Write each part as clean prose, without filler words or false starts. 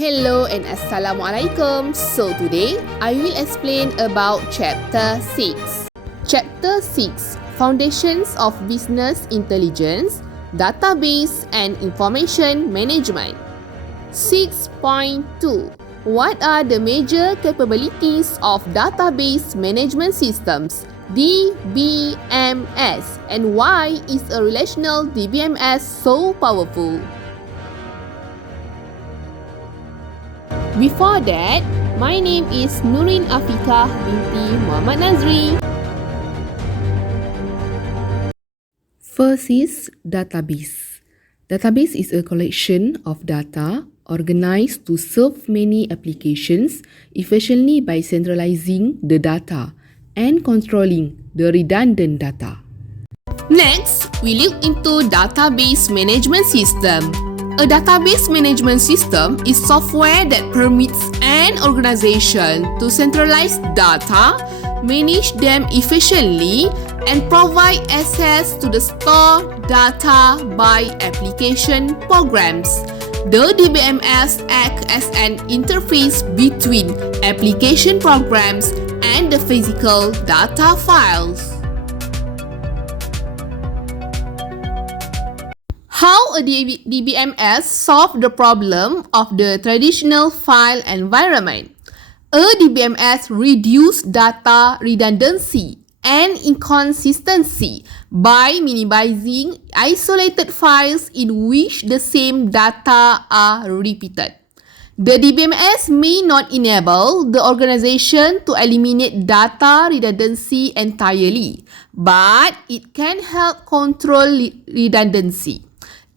Hello and Assalamualaikum. So today, I will explain about Chapter 6. Chapter 6, Foundations of Business Intelligence, Database and Information Management. 6.2. What are the major capabilities of Database Management Systems, DBMS, and why is a relational DBMS so powerful? Before that, my name is Nurin Afiqah binti Muhammad Nazri. First is database. Database is a collection of data organized to serve many applications efficiently by centralizing the data and controlling the redundant data. Next, we look into database management system. A database management system is software that permits an organization to centralize data, manage them efficiently, and provide access to the stored data by application programs. The DBMS acts as an interface between application programs and the physical data files. How a DBMS solves the problem of the traditional file environment? A DBMS reduces data redundancy and inconsistency by minimizing isolated files in which the same data are repeated. The DBMS may not enable the organization to eliminate data redundancy entirely, but it can help control redundancy.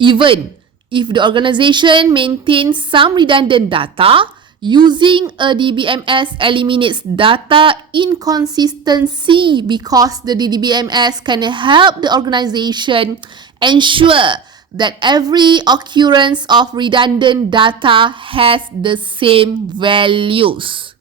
Even if the organization maintains some redundant data, using a DBMS eliminates data inconsistency because the DBMS can help the organization ensure that every occurrence of redundant data has the same values.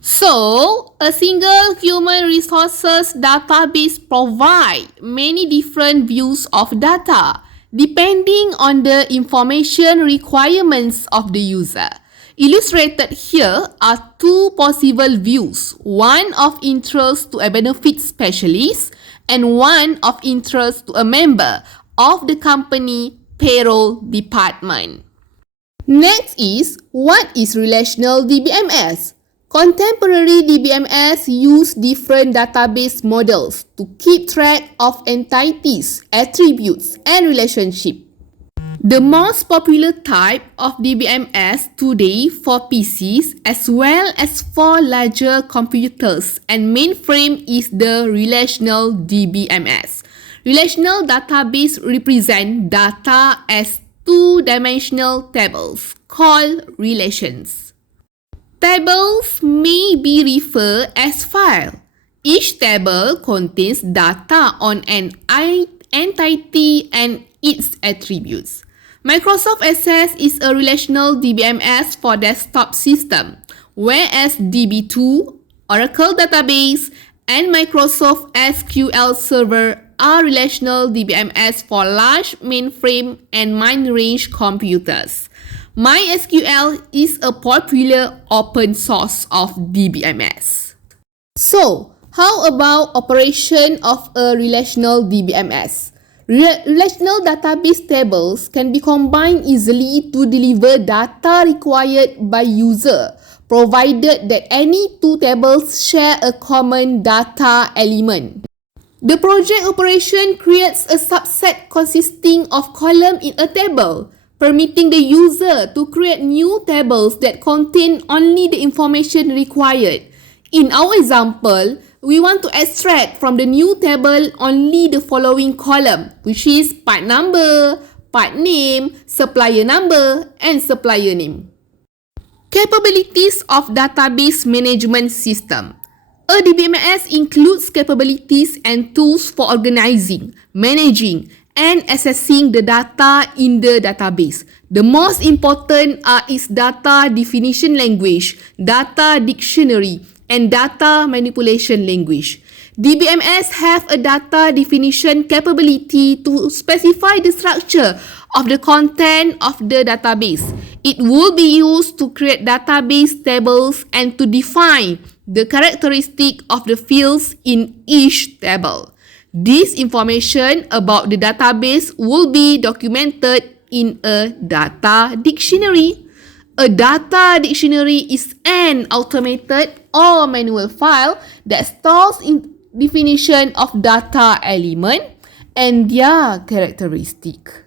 So, a single human resources database provides many different views of data depending on the information requirements of the user. Illustrated here are two possible views, one of interest to a benefit specialist and one of interest to a member of the company payroll department. Next is, what is relational DBMS? Contemporary DBMS use different database models to keep track of entities, attributes, and relationships. The most popular type of DBMS today for PCs as well as for larger computers and mainframe is the relational DBMS. Relational database represent data as two-dimensional tables called relations. Tables may be referred as files. Each table contains data on an entity and its attributes. Microsoft Access is a relational DBMS for desktop system, whereas DB2, Oracle Database, and Microsoft SQL Server are relational DBMS for large mainframe and mid-range computers. MySQL is a popular open source of DBMS. So, how about operation of a relational DBMS? Relational database tables can be combined easily to deliver data required by user, provided that any two tables share a common data element. The project operation creates a subset consisting of columns in a table, permitting the user to create new tables that contain only the information required. In our example, we want to extract from the new table only the following column, which is part number, part name, supplier number, and supplier name. Capabilities of database management system. A DBMS includes capabilities and tools for organizing, managing, and accessing the data in the database. The most important are its data definition language, data dictionary, and data manipulation language. DBMS have a data definition capability to specify the structure of the content of the database. It will be used to create database tables and to define the characteristic of the fields in each table. This information about the database will be documented in a data dictionary. A data dictionary is an automated or manual file that stores in definition of data element and their characteristic.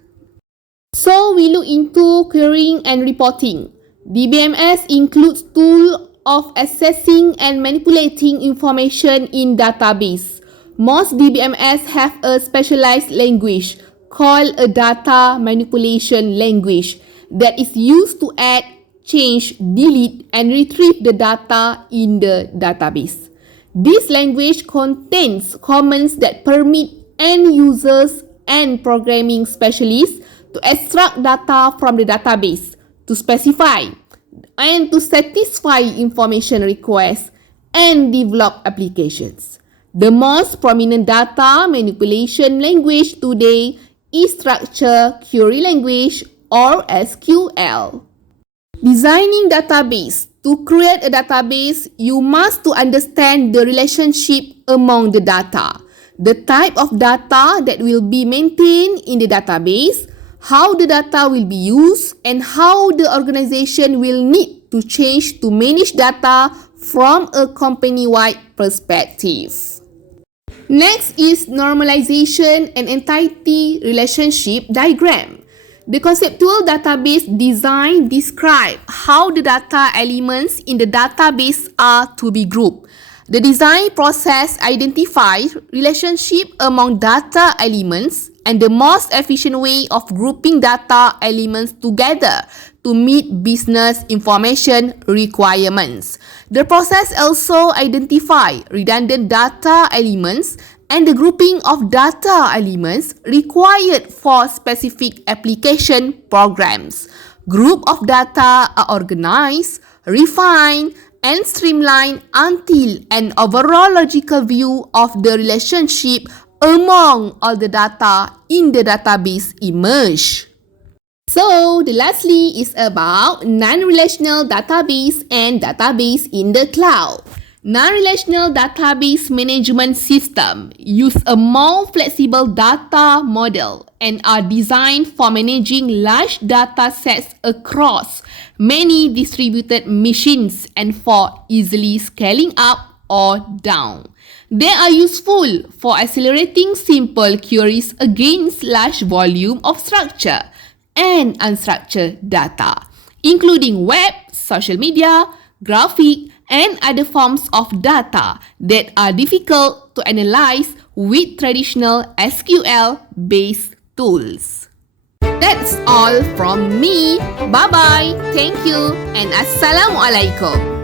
So we look into querying and reporting. DBMS includes tool of accessing and manipulating information in database. Most DBMS have a specialized language called a data manipulation language that is used to add, change, delete, and retrieve the data in the database. This language contains commands that permit end users and programming specialists to extract data from the database, to specify and to satisfy information requests and develop applications. The most prominent data manipulation language today is Structured Query Language or SQL. Designing database. To create a database, you must to understand the relationship among the data, the type of data that will be maintained in the database, how the data will be used, and how the organization will need to change to manage data from a company-wide perspective. Next is normalization and entity relationship diagram. The conceptual database design describes how the data elements in the database are to be grouped. The design process identifies relationship among data elements and the most efficient way of grouping data elements together to meet business information requirements. The process also identifies redundant data elements and the grouping of data elements required for specific application programs. Group of data are organized, refined, and streamlined until an overall logical view of the relationship among all the data in the database emerge. So, the lastly is about non-relational database and database in the cloud. Non-relational database management system use a more flexible data model and are designed for managing large data sets across many distributed machines and for easily scaling up or down. They are useful for accelerating simple queries against large volume of structured and unstructured data, including web, social media, graphic, and other forms of data that are difficult to analyze with traditional SQL-based tools. That's all from me. Bye-bye. Thank you and Assalamualaikum.